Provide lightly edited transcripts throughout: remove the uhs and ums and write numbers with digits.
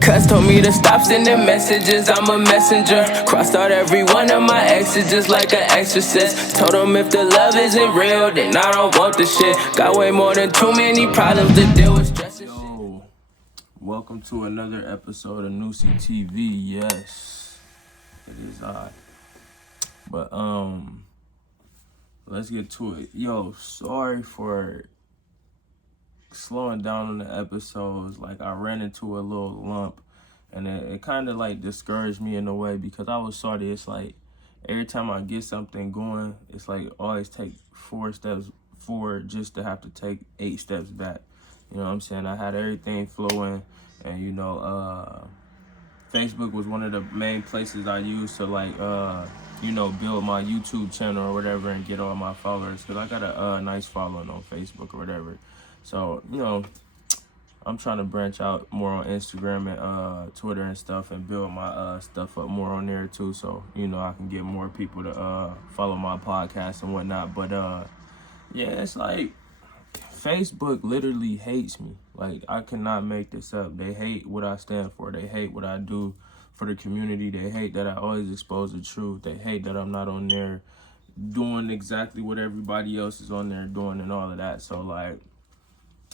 Cuz told me to stop sending messages, I'm a messenger. Crossed out every one of my exes just like an exorcist. Told them if the love isn't real, then I don't want the shit. Got way more than too many problems to deal with, stress and shit. Welcome to another episode of Nusi TV. Yes, it is I. But let's get to it. Yo, sorry for slowing down on the episodes. Like, I ran into a little lump, and it kind of like discouraged me in a way because I was sorry. It's like every time I get something going, it's like always take 4 steps forward just to have to take 8 steps back. You know what I'm saying? I had everything flowing, and Facebook was one of the main places I used to build my YouTube channel or whatever and get all my followers, because I got a nice following on Facebook or whatever. So, I'm trying to branch out more on Instagram and Twitter and stuff and build my stuff up more on there too. So, I can get more people to follow my podcast and whatnot. But yeah, it's like Facebook literally hates me. Like, I cannot make this up. They hate what I stand for. They hate what I do for the community. They hate that I always expose the truth. They hate that I'm not on there doing exactly what everybody else is on there doing and all of that. So, like,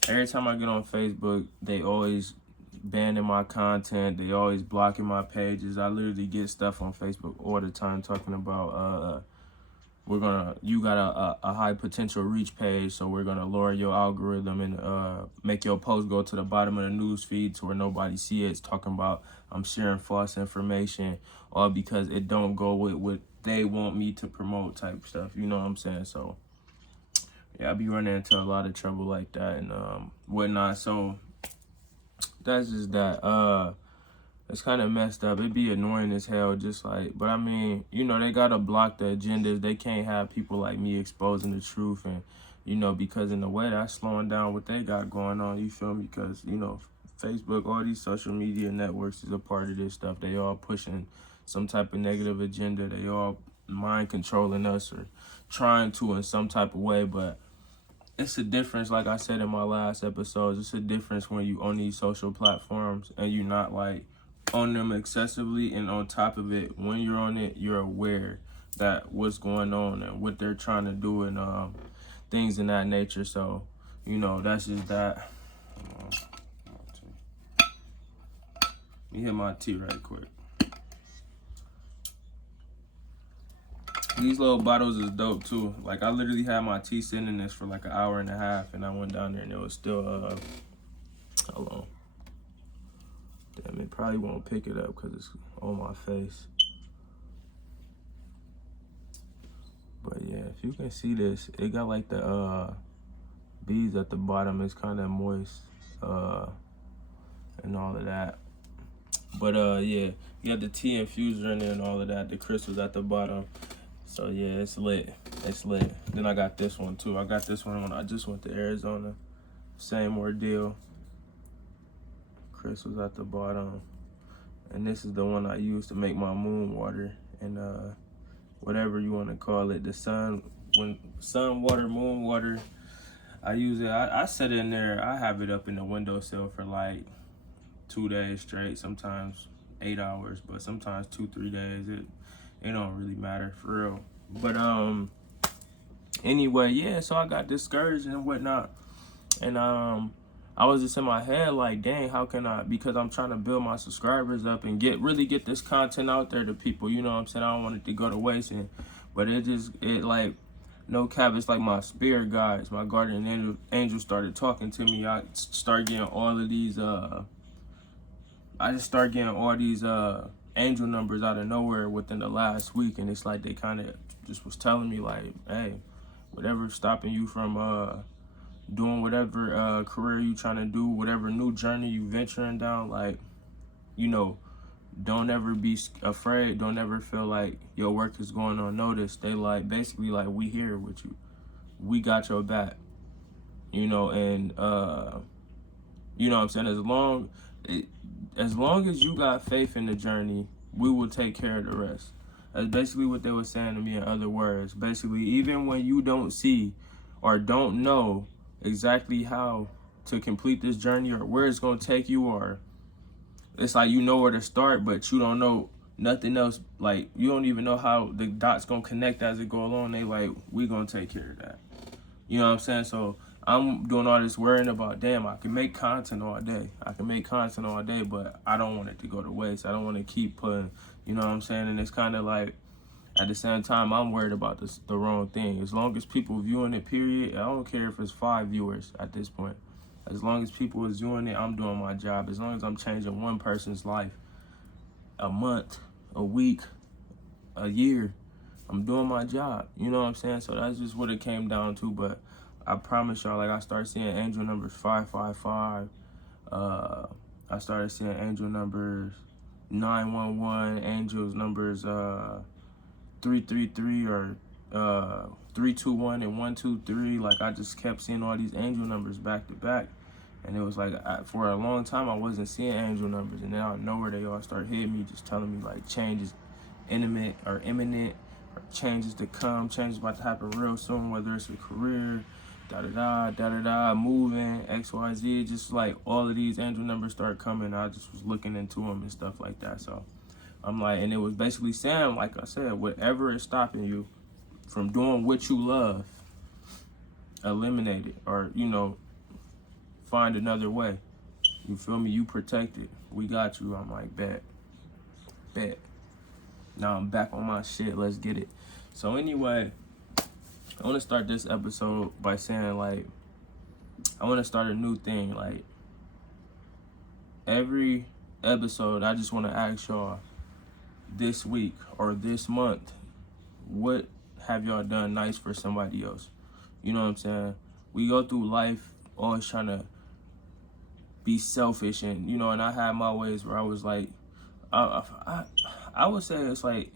every time I get on Facebook, they always banning my content. They always blocking my pages. I literally get stuff on Facebook all the time talking about you got a high potential reach page, so we're gonna lower your algorithm and make your post go to the bottom of the news feed to where nobody see it. It's talking about I'm sharing false information, all because it don't go with what they want me to promote type stuff. You know what I'm saying? So yeah, I be running into a lot of trouble like that and whatnot. So that's just that. It's kind of messed up. It'd be annoying as hell, just like, but I mean, they gotta block the agendas. They can't have people like me exposing the truth, and because in a way that's slowing down what they got going on. You feel me? Because Facebook, all these social media networks is a part of this stuff. They all pushing some type of negative agenda. They all mind controlling us or trying to in some type of way, but it's a difference, like I said in my last episodes, it's a difference when you on these social platforms and you're not like on them excessively, and on top of it, when you're on it, you're aware that what's going on and what they're trying to do and things in that nature. So, that's just that. Let me hit my tea right quick. These little bottles is dope too. Like, I literally had my tea sitting in this for like an hour and a half, and I went down there and it was still hold on. Damn, it probably won't pick it up because it's on my face. But yeah, if you can see this, it got like the beads at the bottom. It's kind of moist and all of that. But yeah, you got the tea infuser in there and all of that. The crystals at the bottom. So yeah, it's lit. It's lit. Then I got this one too. I got this one when I just went to Arizona. Same ordeal. Crystals at the bottom. And this is the one I use to make my moon water and whatever you want to call it. The sun water, moon water. I use it. I set it in there. I have it up in the windowsill for like 2 days straight. Sometimes 8 hours, but sometimes 2-3 days. It don't really matter for real. But anyway, yeah, so I got discouraged and whatnot. And I was just in my head like, dang, how can I, because I'm trying to build my subscribers up and really get this content out there to people, you know what I'm saying? I don't want it to go to waste. But no cap, it's like my spirit guides, my guardian angel started talking to me. I started getting all of these angel numbers out of nowhere within the last week, and it's like they kind of just was telling me like, hey, whatever's stopping you from doing whatever career you trying to do, whatever new journey you venturing down, like, don't ever be afraid. Don't ever feel like your work is going unnoticed. They like basically like, we here with you, we got your back, and you know what I'm saying, as long as you got faith in the journey, we will take care of the rest. That's basically what they were saying to me, in other words. Basically, even when you don't see or don't know exactly how to complete this journey or where it's going to take you, or it's like you know where to start, but you don't know nothing else. Like, you don't even know how the dots gonna connect as it go along. They like, we gonna take care of that. You know what I'm saying? So I'm doing all this worrying about, damn, I can make content all day. But I don't want it to go to waste. I don't want to keep putting, you know what I'm saying? And it's kind of like, at the same time, I'm worried about the wrong thing. As long as people viewing it, period, I don't care if it's 5 viewers at this point. As long as people is doing it, I'm doing my job. As long as I'm changing one person's life, a month, a week, a year, I'm doing my job. You know what I'm saying? So that's just what it came down to. But I promise y'all, like, I started seeing angel numbers 555. I started seeing angel numbers 911, angels numbers 333 or 321 and 123. Like, I just kept seeing all these angel numbers back to back. And it was like, for a long time, I wasn't seeing angel numbers. And then out of nowhere, they all start hitting me, just telling me, like, change is imminent, or changes to come, changes about to happen real soon, whether it's a career, moving, XYZ, just like all of these angel numbers start coming. I just was looking into them and stuff like that. So I'm like, and it was basically saying, like I said, whatever is stopping you from doing what you love, eliminate it, or, you know, find another way. You feel me? You protect it. We got you. I'm like, bet. Now I'm back on my shit. Let's get it. So anyway, I want to start this episode by saying, like, I want to start a new thing. Like, every episode, I just want to ask y'all this week or this month, what have y'all done nice for somebody else? You know what I'm saying? We go through life always trying to be selfish, and, you know, and I had my ways where I was like, I would say it's like,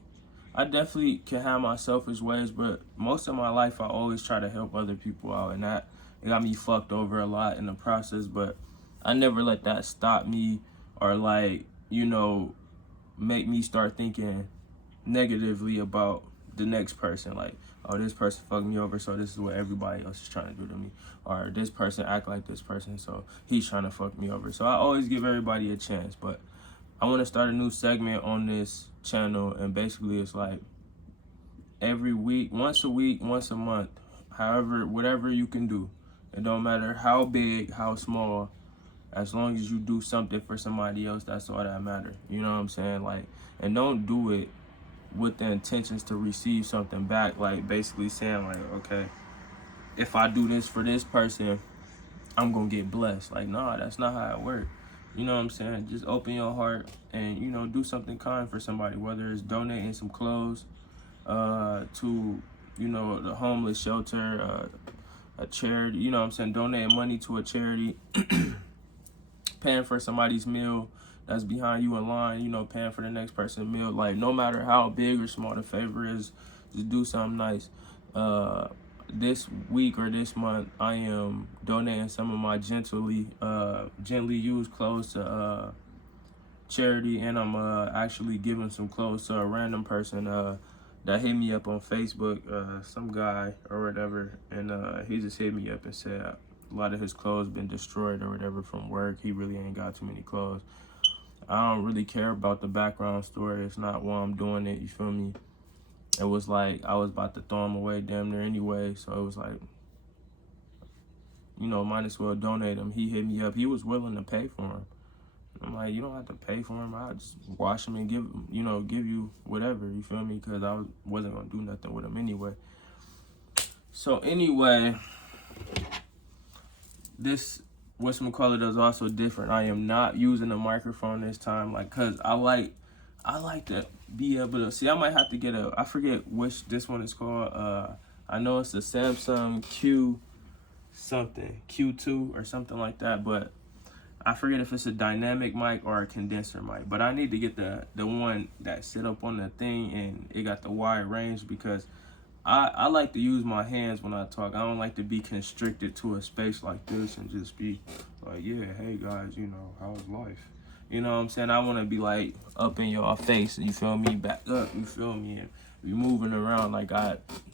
I definitely can have my selfish ways, but most of my life I always try to help other people out, and that, it got me fucked over a lot in the process. But I never let that stop me, or, like, you know, make me start thinking negatively about the next person. Like, oh, this person fucked me over, so this is what everybody else is trying to do to me. Or this person act like this person, so he's trying to fuck me over. So I always give everybody a chance. But I want to start a new segment on this channel, and basically it's like every week, once a month, however, whatever you can do. It don't matter how big, how small, as long as you do something for somebody else, that's all that matters. You know what I'm saying? Like, and don't do it with the intentions to receive something back. Like, basically saying, like, okay, if I do this for this person, I'm gonna get blessed. Like, nah, that's not how it works. You know what I'm saying? Just open your heart and, you know, do something kind for somebody, whether it's donating some clothes to, you know, the homeless shelter, a charity, you know what I'm saying? Donating money to a charity, paying for somebody's meal that's behind you in line, you know, paying for the next person's meal. Like, no matter how big or small the favor is, just do something nice. This week or this month, I am donating some of my gently used clothes to charity, and I'm actually giving some clothes to a random person that hit me up on Facebook, some guy or whatever, and he just hit me up and said a lot of his clothes been destroyed or whatever from work. He really ain't got too many clothes. I don't really care about the background story. It's not why I'm doing it, you feel me? It was like I was about to throw them away damn near anyway, so it was like, you know, might as well donate them. He hit me up. He was willing to pay for them. I'm like, you don't have to pay for them. I'll just wash them and give you whatever, you feel me? Because I wasn't going to do nothing with them anyway. So anyway, this whatchamacallit is also different. I am not using a microphone this time, like, because I like to be able to see. I might have to get I forget which this one is called. I know it's a Samsung Q2 or something like that, but I forget if it's a dynamic mic or a condenser mic. But I need to get the one that sit up on the thing and it got the wide range, because I like to use my hands when I talk. I don't like to be constricted to a space like this and just be like, yeah, hey guys, you know, how's life? You know what I'm saying? I want to be like up in your face, you feel me? Back up, you feel me? And be moving around. Like,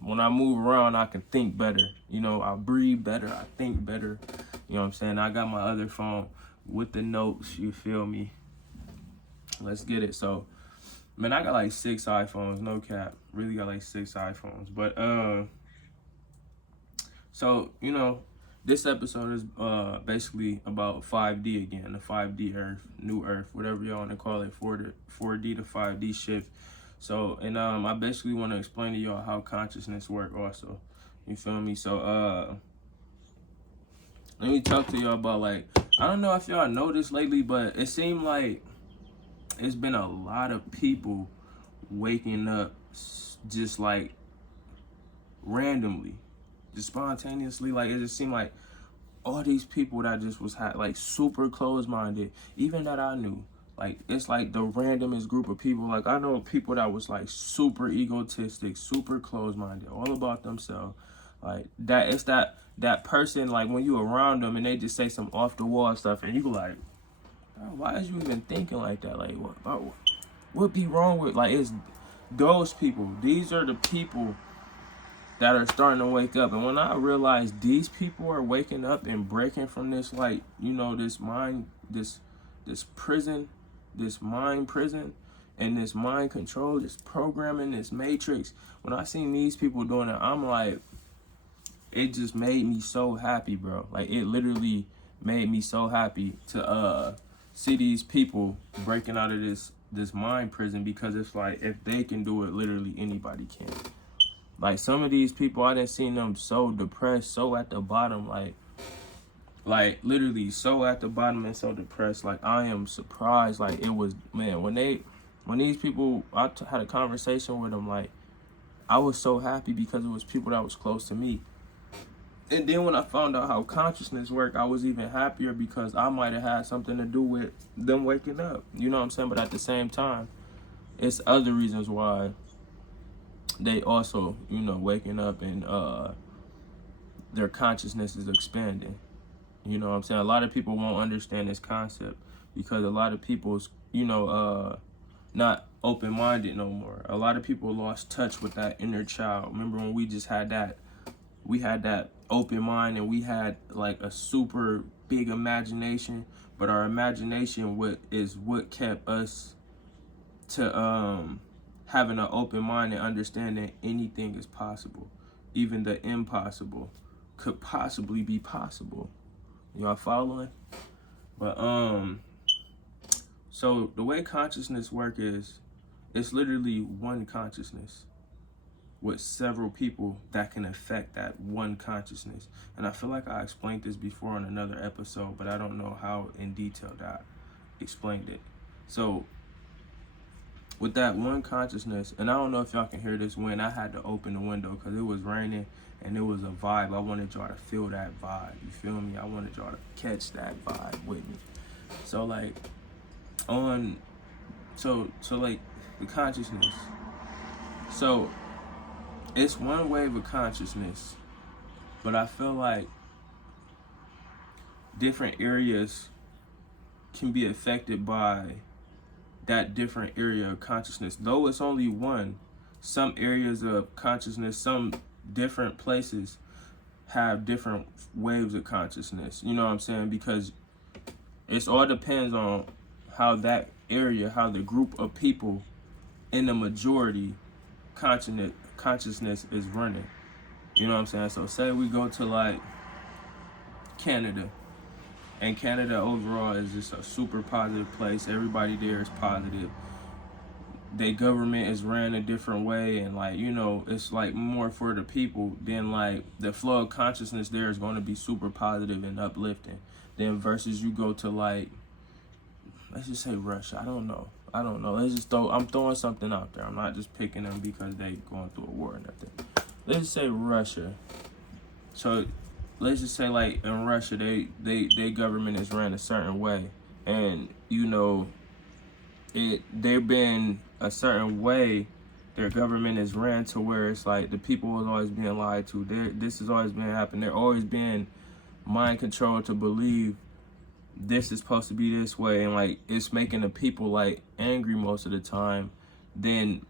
when I move around, I can think better. You know, I breathe better, I think better. You know what I'm saying? I got my other phone with the notes, you feel me? let's get it. So, man, I got like 6 iPhones, no cap. Really got like 6 iPhones. But so you know, this episode is basically about 5D again, the 5D Earth, new Earth, whatever y'all want to call it, 4D to 5D shift. So, and I basically want to explain to y'all how consciousness work also. You feel me? So let me talk to y'all about, like, I don't know if y'all noticed lately, but it seemed like it's been a lot of people waking up just like randomly, just spontaneously. Like, it just seemed like all these people that just was like super closed-minded, even that I knew. Like, it's like the randomest group of people. Like, I know people that was like super egotistic, super closed-minded, all about themselves. Like, that it's that person, like, when you around them and they just say some off the wall stuff, and you like, bro, why is you even thinking like that? Like, what be wrong with, like, it's those people. These are the people that are starting to wake up. And when I realized these people are waking up and breaking from this, like, you know, this mind, this prison, this mind prison, and this mind control, this programming, this matrix. When I seen these people doing it, I'm like, it just made me so happy, bro. Like, it literally made me so happy to see these people breaking out of this mind prison, because it's like, if they can do it, literally anybody can. Like, some of these people, I done seen them so depressed, so at the bottom, like literally so at the bottom and so depressed. Like, I am surprised. Like, it was, man, when these people, I had a conversation with them, like, I was so happy because it was people that was close to me. And then when I found out how consciousness worked, I was even happier because I might have had something to do with them waking up. You know what I'm saying? But at the same time, it's other reasons why they also, you know, waking up and their consciousness is expanding. You know what I'm saying? A lot of people won't understand this concept because a lot of people's, you know, not open-minded no more. A lot of people lost touch with that inner child. Remember when we just had that, we had that open mind and we had like a super big imagination, but our imagination is what kept us to having an open mind and understanding anything is possible. Even the impossible could possibly be possible. Y'all following? But so the way consciousness work is, it's literally one consciousness with several people that can affect that one consciousness. And I feel like I explained this before in another episode, but I don't know how in detail that I explained it. So with that one consciousness, and I don't know if y'all can hear this wind, I had to open the window because it was raining and it was a vibe. I wanted y'all to feel that vibe. You feel me? I wanted y'all to catch that vibe with me. So like so like the consciousness. So it's one wave of consciousness, but I feel like different areas can be affected by that different area of consciousness. Though it's only one, some areas of consciousness, some different places have different waves of consciousness. You know what I'm saying? Because it all depends on how that area, how the group of people in the majority consciousness is running. You know what I'm saying? So say we go to like Canada, and Canada overall is just a super positive place. Everybody there is positive. Their government is ran a different way, and like, you know, it's like more for the people. Then like the flow of consciousness there is going to be super positive and uplifting. Then versus you go to like, let's just say Russia. I don't know. Let's just I'm throwing something out there. I'm not just picking them because they going through a war or nothing. Let's just say Russia. So let's just say like in Russia, they government is ran a certain way, and you know, they've been a certain way. Their government is ran to where it's like the people is always being lied to. This has always been happening. They're always being mind controlled to believe this is supposed to be this way, and like it's making the people like angry most of the time. Then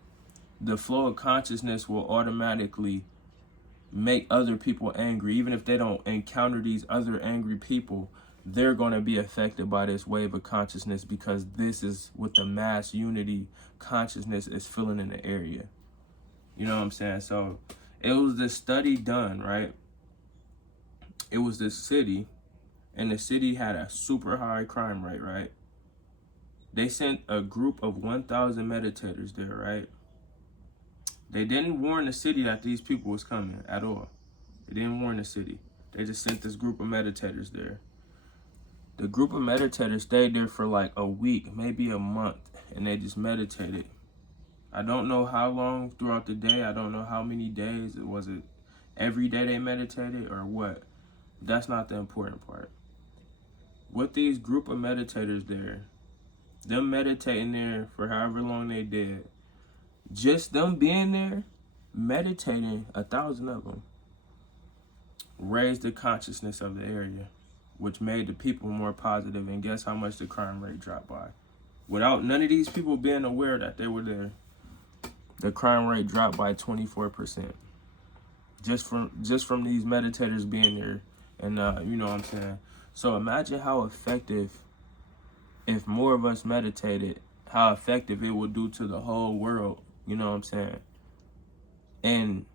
the flow of consciousness will automatically make other people angry. Even if they don't encounter these other angry people, they're going to be affected by this wave of consciousness, because this is what the mass unity consciousness is feeling in the area. You know what I'm saying? So it was this study done, right? It was this city, and the city had a super high crime rate, right? They sent a group of 1,000 meditators there, right? They didn't warn the city that these people was coming at all. They didn't warn the city. They just sent this group of meditators there. The group of meditators stayed there for like a week, maybe a month, and they just meditated. I don't know how long throughout the day. I don't know how many days. Was it every day they meditated or what? That's not the important part. With these group of meditators there, them meditating there for however long they did, just them being there, meditating, 1,000 of them, raised the consciousness of the area, which made the people more positive. And guess how much the crime rate dropped by? Without none of these people being aware that they were there, the crime rate dropped by 24%. Just from these meditators being there. And you know what I'm saying? So imagine how effective, if more of us meditated, how effective it would do to the whole world. You know what I'm saying? And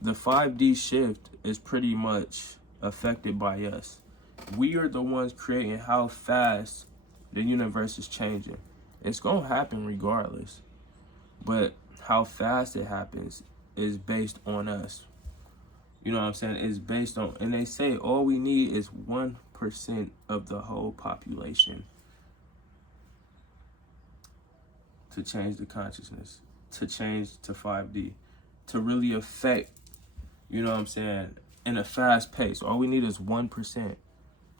the 5D shift is pretty much affected by us. We are the ones creating how fast the universe is changing. It's going to happen regardless. But how fast it happens is based on us. You know what I'm saying? It's based on, and they say all we need is 1% of the whole population to change the consciousness, to change to 5D, to really affect, you know what I'm saying, in a fast pace. All we need is 1%.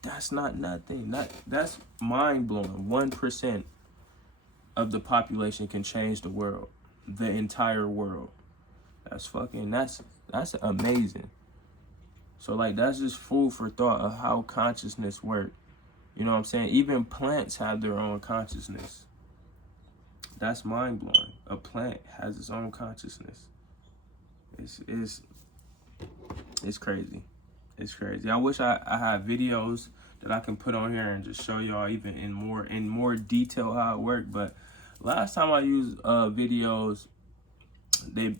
That's not nothing. That's mind-blowing. 1% of the population can change the world, the entire world. That's amazing. So like, that's just food for thought of how consciousness works. You know what I'm saying? Even plants have their own consciousness. That's mind-blowing. A plant has its own consciousness. It's crazy. It's crazy. I wish I had videos that I can put on here and just show y'all even in more detail how it worked. But last time I used videos, they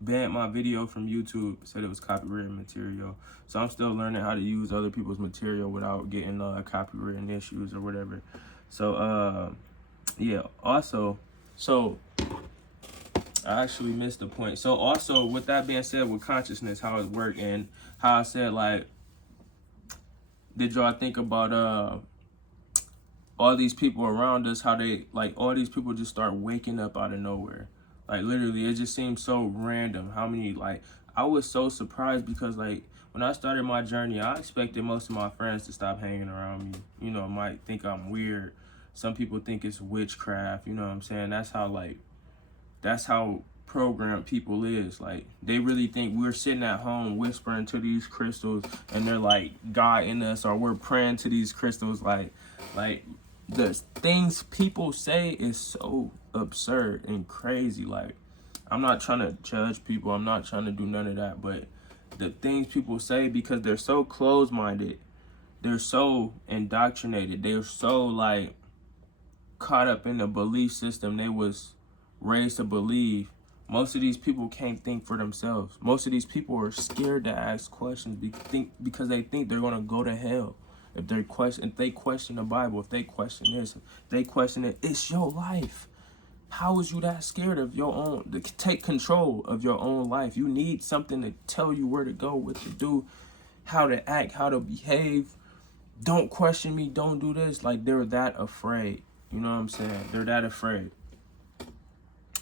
banned my video from YouTube, said it was copyrighted material. So I'm still learning how to use other people's material without getting copyright issues or whatever. So yeah, also, so I actually missed the point. So also, with that being said, with consciousness, how it worked, and how I said, like, did y'all think about all these people around us, how they, like, all these people just start waking up out of nowhere? Like, literally, it just seems so random how many, like, I was so surprised because, like, when I started my journey, I expected most of my friends to stop hanging around me. You know, might think I'm weird. Some people think it's witchcraft, you know what I'm saying? That's how programmed people is. Like, they really think we're sitting at home whispering to these crystals and they're like guiding us, or we're praying to these crystals. Like the things people say is so absurd and crazy. Like, I'm not trying to judge people, I'm not trying to do none of that, but the things people say, because they're so closed-minded, they're so indoctrinated, they're so like caught up in the belief system they was raised to believe. Most of these people can't think for themselves. Most of these people are scared to ask questions because they think they're gonna go to hell if they question the Bible, if they question this, if they question it. It's your life. How is you that scared of your own? To take control of your own life. You need something to tell you where to go, what to do, how to act, how to behave. Don't question me. Don't do this. Like, they're that afraid. You know what I'm saying? They're that afraid.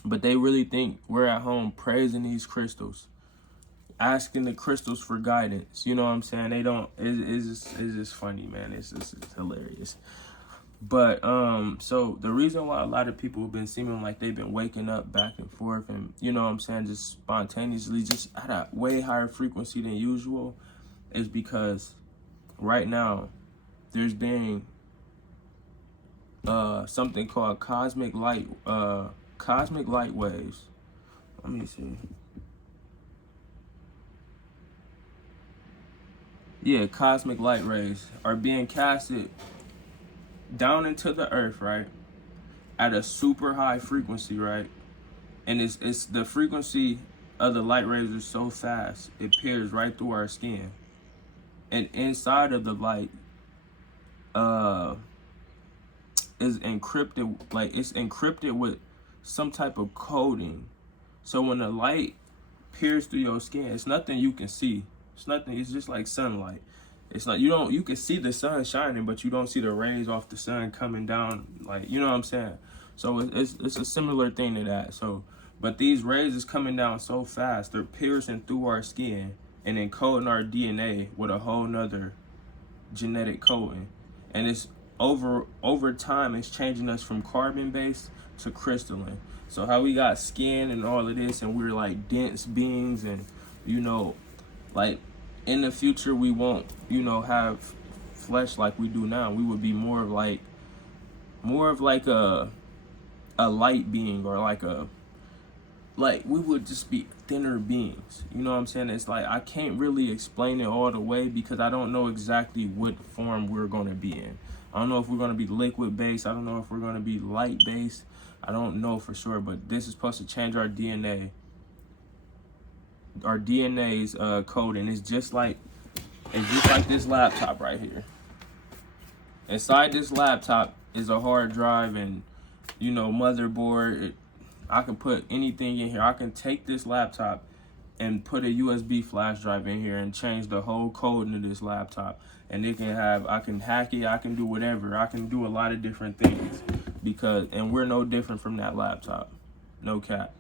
But they really think we're at home praising these crystals, asking the crystals for guidance. You know what I'm saying? They don't. It's just funny, man. It's hilarious. But so the reason why a lot of people have been seeming like they've been waking up back and forth, and you know what I'm saying, just spontaneously, just at a way higher frequency than usual, is because right now there's been something called cosmic light waves. Let me see. Yeah, cosmic light rays are being casted down into the earth, right? At a super high frequency, right? And it's the frequency of the light rays is so fast, it peers right through our skin. And inside of the light, uh is encrypted, like it's encrypted with some type of coding. So when the light peers through your skin, it's nothing you can see. It's nothing, it's just like sunlight. It's like you can see the sun shining, but you don't see the rays off the sun coming down, like, you know what I'm saying? So it's a similar thing to that. So, but these rays is coming down so fast, they're piercing through our skin and encoding our DNA with a whole nother genetic coding. And it's over time, it's changing us from carbon based to crystalline. So how we got skin and all of this, and we're like dense beings, and you know, like in the future we won't, you know, have flesh like we do now. We would be more of like a light being, or like we would just be thinner beings. You know what I'm saying? It's like I can't really explain it all the way because I don't know exactly what form we're gonna be in. I don't know if we're gonna be liquid based. I don't know if we're gonna be light based. I don't know for sure, but this is supposed to change our DNA. Our DNA's code, and it's just like this laptop right here. Inside this laptop is a hard drive and, you know, motherboard. I can put anything in here. I can take this laptop and put a USB flash drive in here and change the whole code into this laptop. And I can hack it, I can do whatever. I can do a lot of different things and we're no different from that laptop. No cap.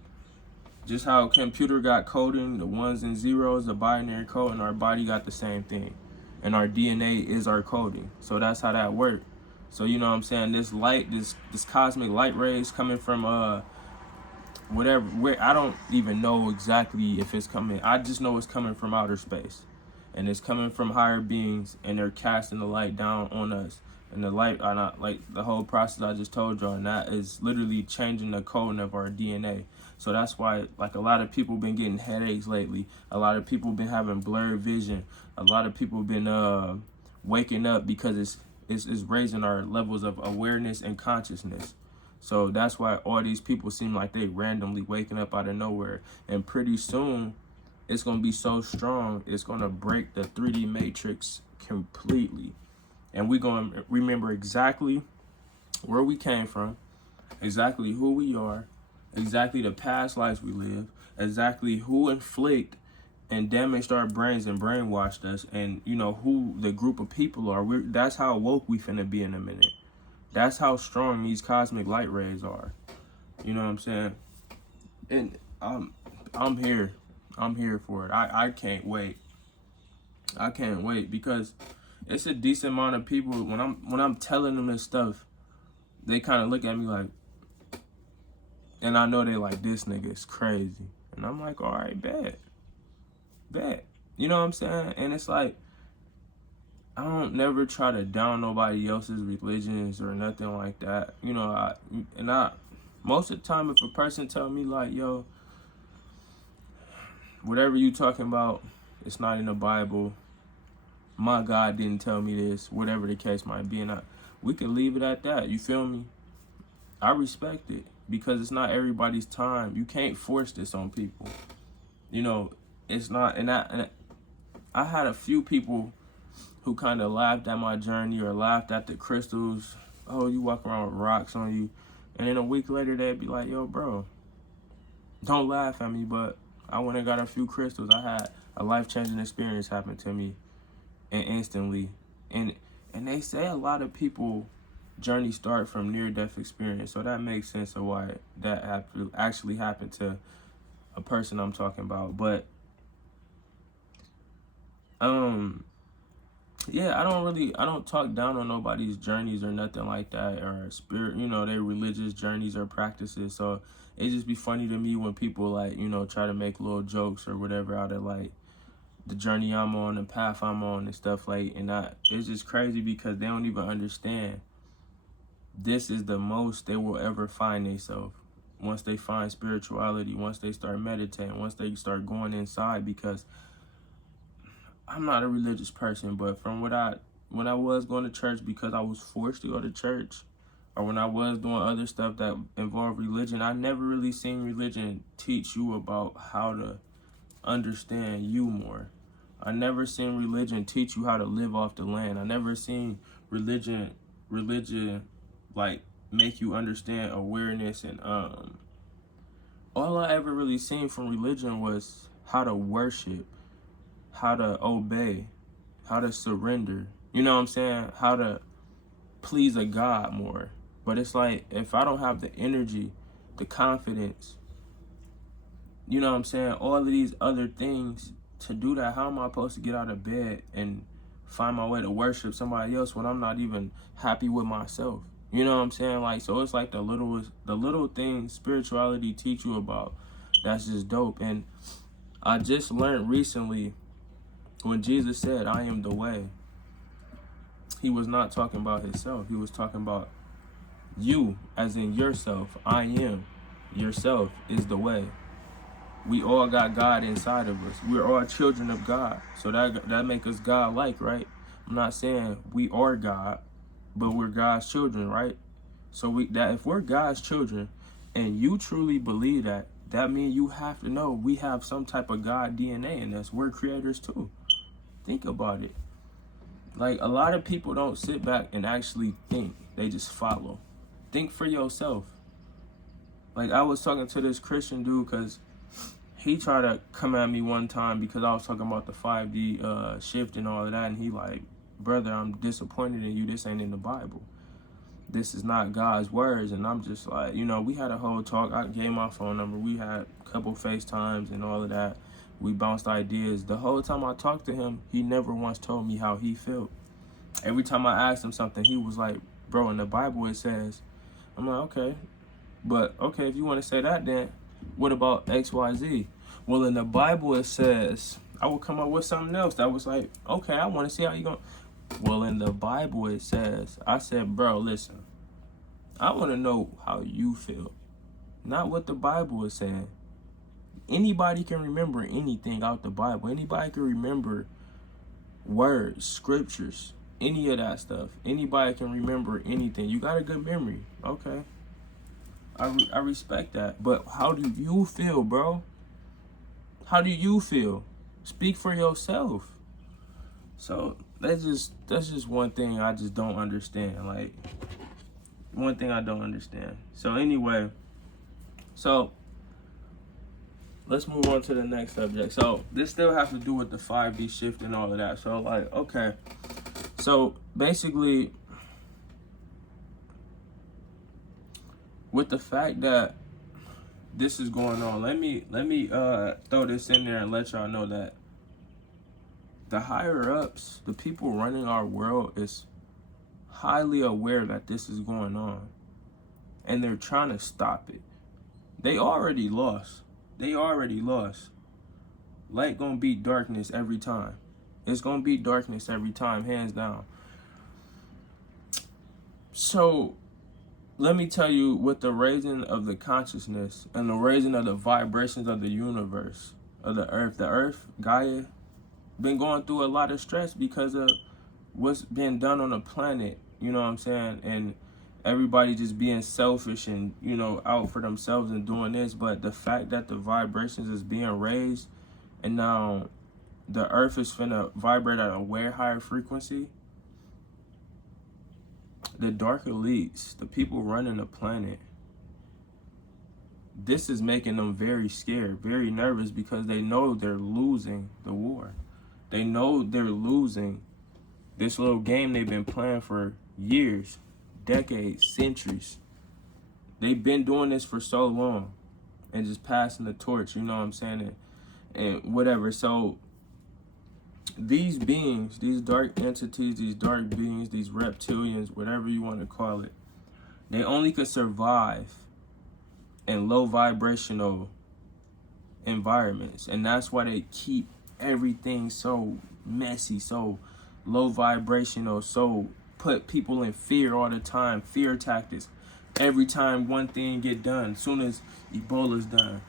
Just how a computer got coding, the ones and zeros, the binary code, and our body got the same thing. And our DNA is our coding. So that's how that works. So you know what I'm saying? This light, this cosmic light rays coming from where I don't even know exactly if it's coming. I just know it's coming from outer space, and it's coming from higher beings, and they're casting the light down on us. And the light, like the whole process I just told y'all, and that is literally changing the coding of our DNA. So that's why, like, a lot of people been getting headaches lately. A lot of people been having blurred vision. A lot of people been waking up because it's raising our levels of awareness and consciousness. So that's why all these people seem like they randomly waking up out of nowhere. And pretty soon, it's going to be so strong, it's going to break the 3D matrix completely. And we're going to remember exactly where we came from, exactly who we are, exactly the past lives we live, exactly who inflict and damaged our brains and brainwashed us, and, you know, who the group of people are. That's how woke we finna be in a minute. That's how strong these cosmic light rays are. You know what I'm saying? And I'm here. I'm here for it. I can't wait. I can't wait because it's a decent amount of people. When I'm telling them this stuff, they kind of look at me like, and I know they like, this nigga is crazy. And I'm like, all right, bet. You know what I'm saying? And it's like, I don't never try to down nobody else's religions or nothing like that. You know, most of the time, if a person tell me like, yo, whatever you talking about, it's not in the Bible. My God didn't tell me this, whatever the case might be. And we can leave it at that. You feel me? I respect it because it's not everybody's time. You can't force this on people. You know, it's not. And I had a few people who kind of laughed at my journey or laughed at the crystals. Oh, you walk around with rocks on you. And then a week later, they'd be like, yo, bro, don't laugh at me, but I went and got a few crystals. I had a life-changing experience happen to me, and instantly. And they say a lot of people journey start from near-death experience, so that makes sense of why that actually happened to a person I'm talking about. But yeah, I don't talk down on nobody's journeys or nothing like that, or spirit, you know, their religious journeys or practices. So it just be funny to me when people, like, you know, try to make little jokes or whatever out of like the journey I'm on, the path I'm on and stuff like. And it's just crazy because they don't even understand this is the most they will ever find themselves once they find spirituality, once they start meditating, once they start going inside. Because I'm not a religious person, but from when I was going to church because I was forced to go to church, or when I was doing other stuff that involved religion, I never really seen religion teach you about how to understand you more. I never seen religion teach you how to live off the land. I never seen religion like make you understand awareness, and all I ever really seen from religion was how to worship, how to obey, how to surrender. You know what I'm saying? How to please a God more. But it's like, if I don't have the energy, the confidence, you know what I'm saying, all of these other things to do that, how am I supposed to get out of bed and find my way to worship somebody else when I'm not even happy with myself? You know what I'm saying? Like, so it's like the little things spirituality teach you about. That's just dope. And I just learned recently, when Jesus said, I am the way, he was not talking about himself. He was talking about you, as in yourself. I am yourself is the way. We all got God inside of us. We're all children of God. So that make us God-like, right? I'm not saying we are God, but we're God's children, right? So if we're God's children and you truly believe that, that means you have to know we have some type of God DNA in us. We're creators too. Think about it. Like, a lot of people don't sit back and actually think. They just follow. Think for yourself. Like, I was talking to this Christian dude because he tried to come at me one time because I was talking about the 5D shift and all of that. And he like, brother, I'm disappointed in you. This ain't in the Bible. This is not God's words. And I'm just like, you know, we had a whole talk. I gave my phone number. We had a couple FaceTimes and all of that. We bounced ideas. The whole time I talked to him, he never once told me how he felt. Every time I asked him something, he was like, bro, in the Bible it says. I'm like, okay. But, okay, if you want to say that, then what about X, Y, Z? Well, in the Bible it says, I would come up with something else that was like, okay, I want to see how you going. Well, in the Bible it says, I said, bro, listen, I want to know how you feel, not what the Bible is saying. Anybody can remember anything out the Bible. Anybody can remember words, scriptures, any of that stuff. Anybody can remember anything. You got a good memory. Okay. I respect that. But how do you feel, bro? How do you feel? Speak for yourself. So that's just one thing I just don't understand. Like, one thing I don't understand. So anyway, so let's move on to the next subject. So this still has to do with the 5D shift and all of that. So like, okay. So basically, with the fact that this is going on, let me throw this in there and let y'all know that the higher ups, the people running our world, is highly aware that this is going on, and they're trying to stop it. They already lost. Light gonna beat darkness every time. It's gonna beat darkness every time, hands down. So let me tell you, with the raising of the consciousness and the raising of the vibrations of the universe, of the earth, Gaia, been going through a lot of stress because of what's being done on the planet, you know what I'm saying? And everybody just being selfish and, you know, out for themselves and doing this. But the fact that the vibrations is being raised, and now the earth is finna vibrate at a way higher frequency, the dark elites, the people running the planet, this is making them very scared, very nervous, because they know they're losing the war. They know they're losing this little game they've been playing for years, decades, centuries. They've been doing this for so long and just passing the torch, you know what I'm saying? And whatever. So these beings, these dark entities, these dark beings, these reptilians, whatever you want to call it, they only could survive in low vibrational environments. And that's why they keep everything so messy, so low vibrational, so put people in fear all the time, fear tactics. Every time one thing get done, as soon as Ebola's done,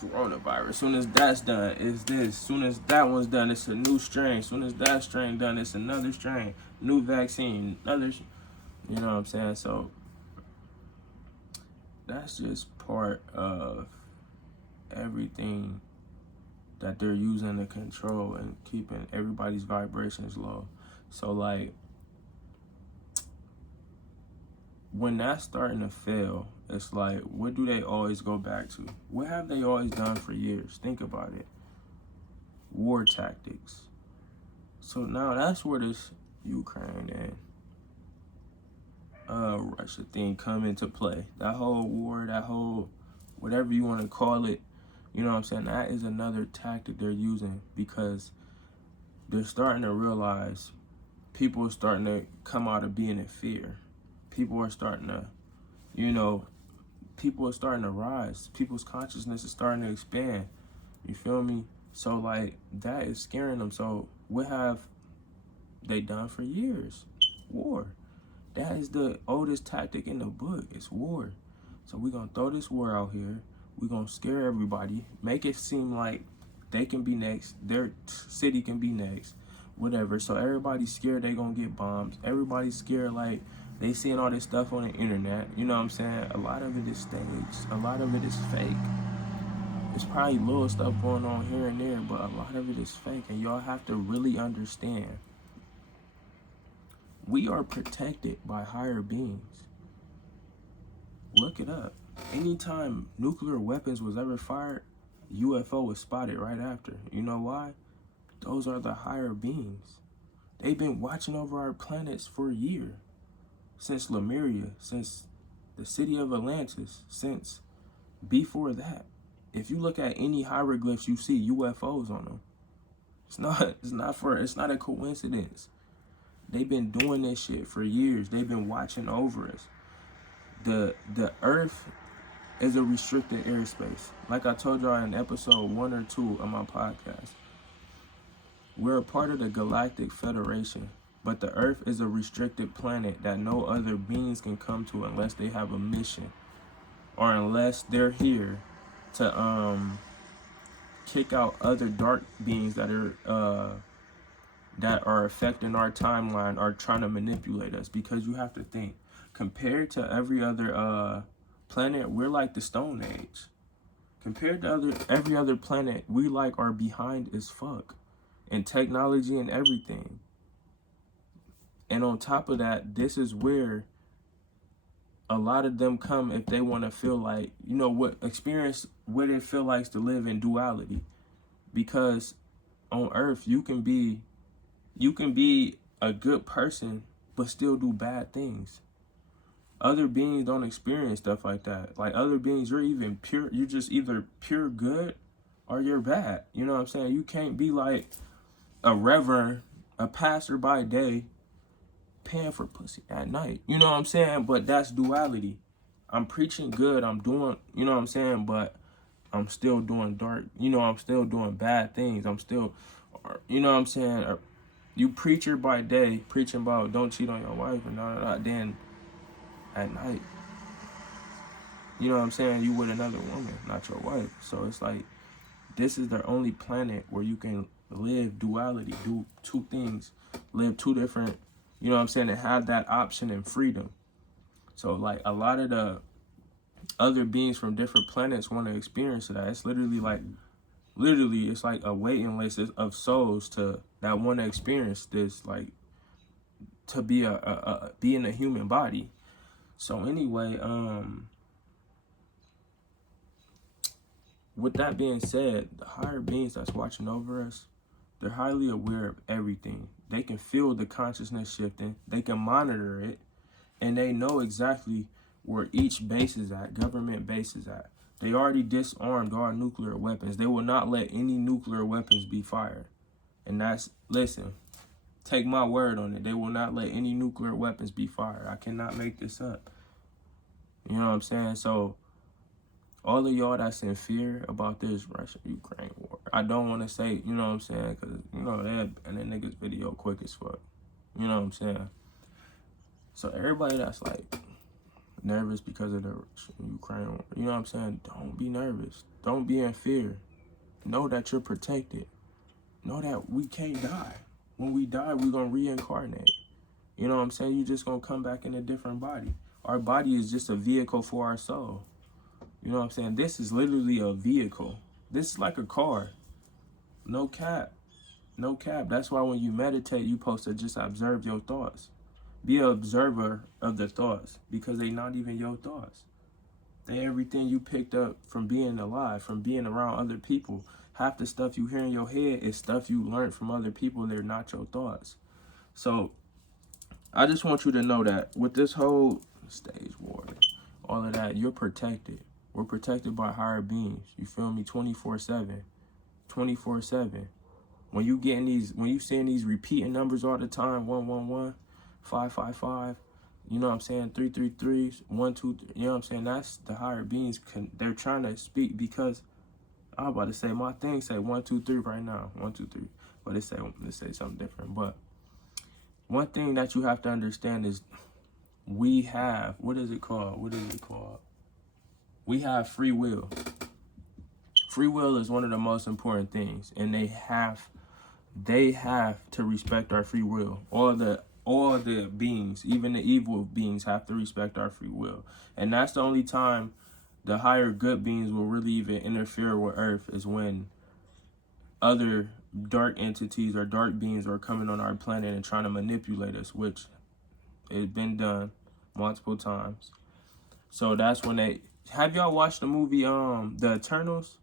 coronavirus. Soon as that's done, it's this. Soon as that one's done, it's a new strain. Soon as that strain done, it's another strain. New vaccine, another. You know what I'm saying? So that's just part of everything that they're using to control and keeping everybody's vibrations low. So like, when that's starting to fail, it's like, what do they always go back to? What have they always done for years? Think about it. War tactics. So now that's where this Ukraine and Russia thing come into play. That whole war, that whole whatever you want to call it, you know what I'm saying? That is another tactic they're using, because they're starting to realize people are starting to come out of being in fear. People are starting to, people are starting to rise. People's consciousness is starting to expand. You feel me? So like, that is scaring them. So what have they done for years? War. That is the oldest tactic in the book. It's war. So we're going to throw this war out here. We're going to scare everybody. Make it seem like they can be next. Their city can be next. Whatever. So everybody's scared they going to get bombed. Everybody's scared like they seeing all this stuff on the internet. You know what I'm saying? A lot of it is staged. A lot of it is fake. There's probably little stuff going on here and there, but a lot of it is fake. And y'all have to really understand, we are protected by higher beings. Look it up. Anytime nuclear weapons was ever fired, UFO was spotted right after. You know why? Those are the higher beings. They've been watching over our planets for a year. Since Lemuria, since the city of Atlantis, since before that. If you look at any hieroglyphs, you see UFOs on them. It's not a coincidence. They've been doing this shit for years. They've been watching over us. The Earth is a restricted airspace. Like I told y'all in episode 1 or 2 of my podcast, we're a part of the Galactic Federation, but the Earth is a restricted planet that no other beings can come to unless they have a mission, or unless they're here to kick out other dark beings that are affecting our timeline, or trying to manipulate us. Because you have to think, compared to every other planet, we're like the Stone Age. Compared to every other planet, we like are behind as fuck in technology and everything. And on top of that, this is where a lot of them come if they want to feel like, experience what it feel like to live in duality. Because on Earth, you can be a good person but still do bad things. Other beings don't experience stuff like that. Like, other beings, you're just either pure good or you're bad. You know what I'm saying? You can't be like a reverend, a pastor by day, paying for pussy at night. You know what I'm saying? But that's duality. I'm preaching good, I'm doing, you know what I'm saying, but I'm still doing dark, I'm still doing bad things. I'm still, you know what I'm saying? You preacher by day, preaching about don't cheat on your wife and then at night, you know what I'm saying, you with another woman, not your wife. So it's like, this is the only planet where you can live duality, do two things, live two different, you know what I'm saying, and have that option and freedom. So like, a lot of the other beings from different planets want to experience that. It's literally it's like a waiting list of souls that want to experience this, like, to be be in a human body. So anyway, with that being said, the higher beings that's watching over us, they're highly aware of everything. They can feel the consciousness shifting. They can monitor it. And they know exactly where each base is at, government base is at. They already disarmed all nuclear weapons. They will not let any nuclear weapons be fired. And listen, take my word on it. They will not let any nuclear weapons be fired. I cannot make this up. You know what I'm saying? So, all of y'all that's in fear about this Russia-Ukraine war, I don't want to say, you know what I'm saying, because, and that nigga's video quick as fuck. You know what I'm saying? So everybody that's like, nervous because of the Ukraine war. You know what I'm saying? Don't be nervous. Don't be in fear. Know that you're protected. Know that we can't die. When we die, we're going to reincarnate. You know what I'm saying? You're just going to come back in a different body. Our body is just a vehicle for our soul. You know what I'm saying? This is literally a vehicle. This is like a car. No cap. No cap. That's why when you meditate, you're supposed to just observe your thoughts. Be an observer of the thoughts, because they're not even your thoughts. They everything you picked up from being alive, from being around other people. Half the stuff you hear in your head is stuff you learned from other people. They're not your thoughts. So I just want you to know that with this whole stage war, all of that, you're protected. We're protected by higher beings. You feel me? 24/7. 24/7. When you getting these, when you seeing these repeating numbers all the time, 111, 555, you know what I'm saying, 333, 123, you know what I'm saying? That's the higher beings. They're trying to speak, because I'm about to say, my thing say 123 right now, 123, but it say something different. But one thing that you have to understand is we have, what is it called? We have free will. Free will is one of the most important things, and they have to respect our free will. All the beings, even the evil beings, have to respect our free will. And that's the only time the higher good beings will really even interfere with Earth, is when other dark entities or dark beings are coming on our planet and trying to manipulate us, which has been done multiple times. So that's when they... Have y'all watched the movie The Eternals?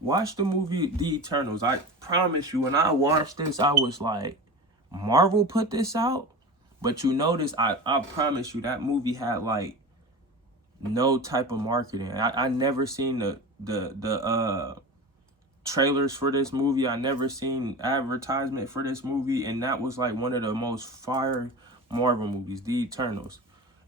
Watch the movie The Eternals. I promise you, when I watched this, I was like, Marvel put this out? But you notice, I promise you, that movie had like no type of marketing. I never seen the trailers for this movie. I never seen advertisement for this movie, and that was like one of the most fire Marvel movies, The Eternals.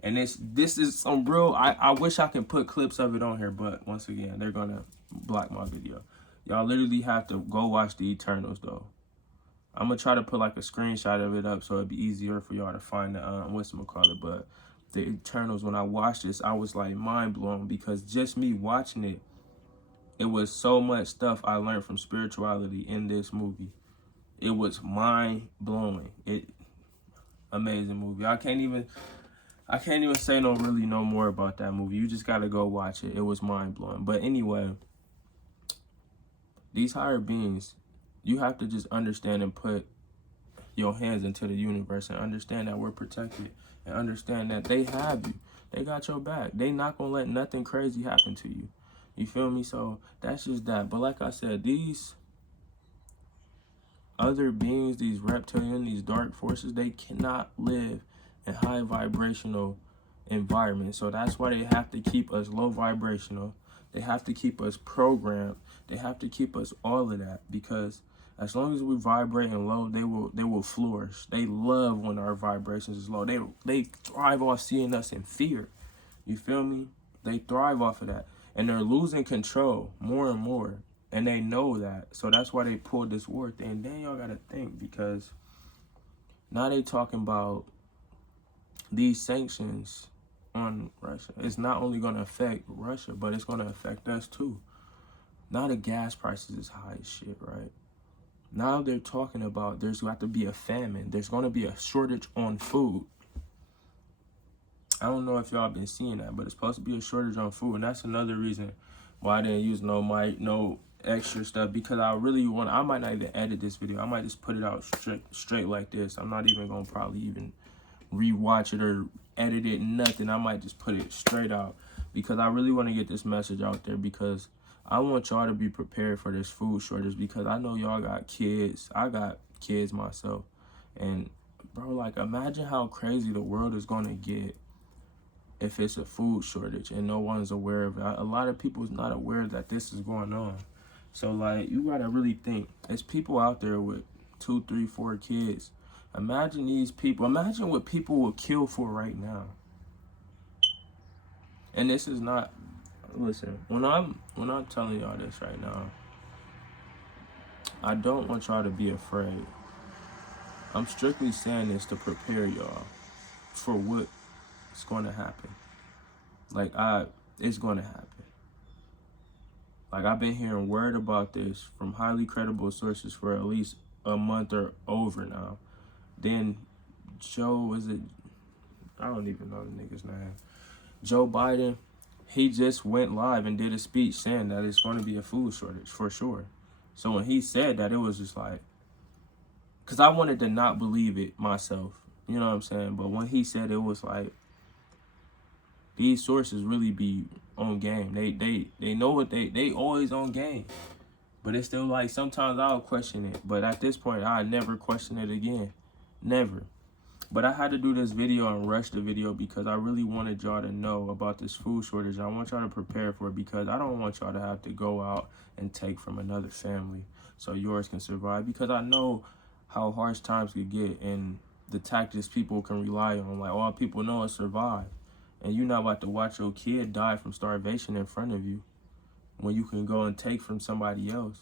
And this is some real... I wish I could put clips of it on here, but once again, they're gonna block my video. Y'all literally have to go watch The Eternals, though. I'm gonna try to put like a screenshot of it up so it'd be easier for y'all to find the whatchamacallit. But The Eternals, when I watched this, I was like mind blown, because just me watching it, it was so much stuff I learned from spirituality in this movie. It was mind blowing. Amazing movie. I can't even say no more about that movie. You just gotta go watch it. It was mind blowing. But anyway, these higher beings, you have to just understand and put your hands into the universe and understand that we're protected, and understand that they have you. They got your back. They not gonna let nothing crazy happen to you. You feel me? So that's just that. But like I said, these other beings, these reptilian, these dark forces, they cannot live in high vibrational environment. So that's why they have to keep us low vibrational. They have to keep us programmed. They have to keep us all of that, because as long as we vibrating low, they will flourish. They love when our vibrations is low. They thrive off seeing us in fear. You feel me? They thrive off of that, and they're losing control more and more, and they know that. So that's why they pulled this war thing. Then y'all gotta think, because now they talking about these sanctions on Russia. It's not only going to affect Russia, but it's going to affect us too. Now the gas prices is high as shit, right? Now they're talking about there's got to be a famine. There's going to be a shortage on food. I don't know if y'all been seeing that, but it's supposed to be a shortage on food. And that's another reason why I didn't use no extra stuff, because I might not even edit this video. I might just put it out straight like this. I'm not even going to probably even rewatch it or edit it, nothing. I might just put it straight out, because I really want to get this message out there, because I want y'all to be prepared for this food shortage, because I know y'all got kids. I got kids myself, and bro, like, imagine how crazy the world is going to get if it's a food shortage and no one's aware of it. A lot of people is not aware that this is going on. So like, you gotta really think. There's people out there with 2, 3, 4 kids. Imagine these people. Imagine what people will kill for right now. And this is not... Listen, when I'm telling y'all this right now, I don't want y'all to be afraid. I'm strictly saying this to prepare y'all for what's going to happen. Like, it's gonna happen. Like, I've been hearing word about this from highly credible sources for at least a month or over now. Then Joe, I don't even know the nigga's name. Joe Biden, he just went live and did a speech saying that it's going to be a food shortage for sure. So when he said that, it was just like, because I wanted to not believe it myself. You know what I'm saying? But when he said it was like, these sources really be on game. They know what they always on game. But it's still like, sometimes I'll question it. But at this point, I never question it again. Never. But I had to do this video and rush the video because I really wanted y'all to know about this food shortage. I want y'all to prepare for it because I don't want y'all to have to go out and take from another family so yours can survive. Because I know how harsh times could get and the tactics people can rely on. Like, all people know is survive. And you're not about to watch your kid die from starvation in front of you when you can go and take from somebody else.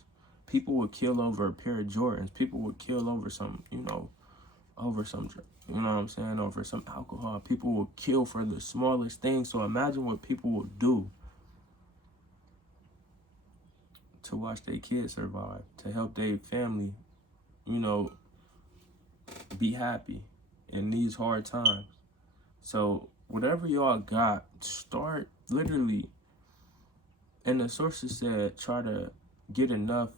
People would kill over a pair of Jordans. People would kill over some, over some, you know what I'm saying, over some alcohol. People will kill for the smallest thing. So imagine what people will do to watch their kids survive, to help their family, be happy in these hard times. So whatever y'all got, start literally, and the sources said, try to get enough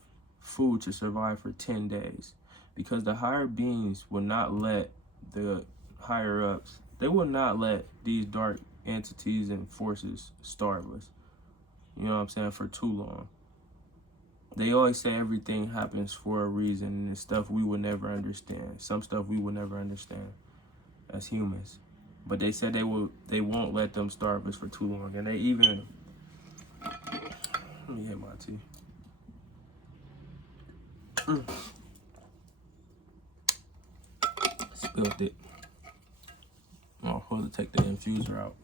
food to survive for 10 days. Because the higher beings will not let the higher ups, they will not let these dark entities and forces starve us. You know what I'm saying? For too long. They always say everything happens for a reason, and it's stuff we will never understand. Some stuff we will never understand as humans. But they said they won't let them starve us for too long. And they even, let me hit my tea. Spilled it. I'm supposed to take the infuser out.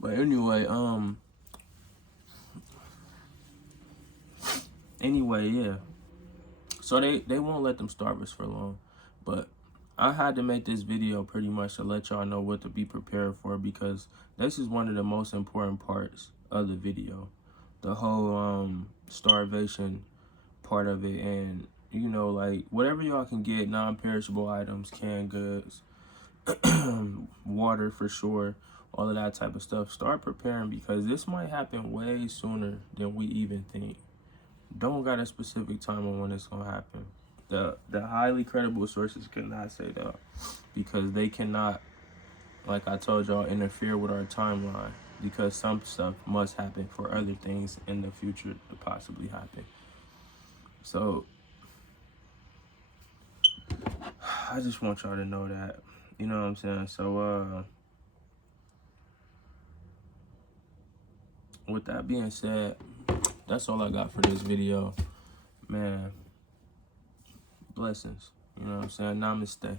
But anyway, yeah. So they won't let them starve us for long. But I had to make this video pretty much to let y'all know what to be prepared for, because this is one of the most important parts of the video. The whole starvation part of it, and like, whatever y'all can get, non-perishable items, canned goods, water for sure, all of that type of stuff. Start preparing, because this might happen way sooner than we even think. Don't got a specific time on when it's gonna happen. The highly credible sources cannot say that, because they cannot, like I told y'all, interfere with our timeline, because some stuff must happen for other things in the future to possibly happen. So I just want y'all to know that, you know what I'm saying? So with that being said, that's all I got for this video, man. Blessings, you know what I'm saying? Namaste.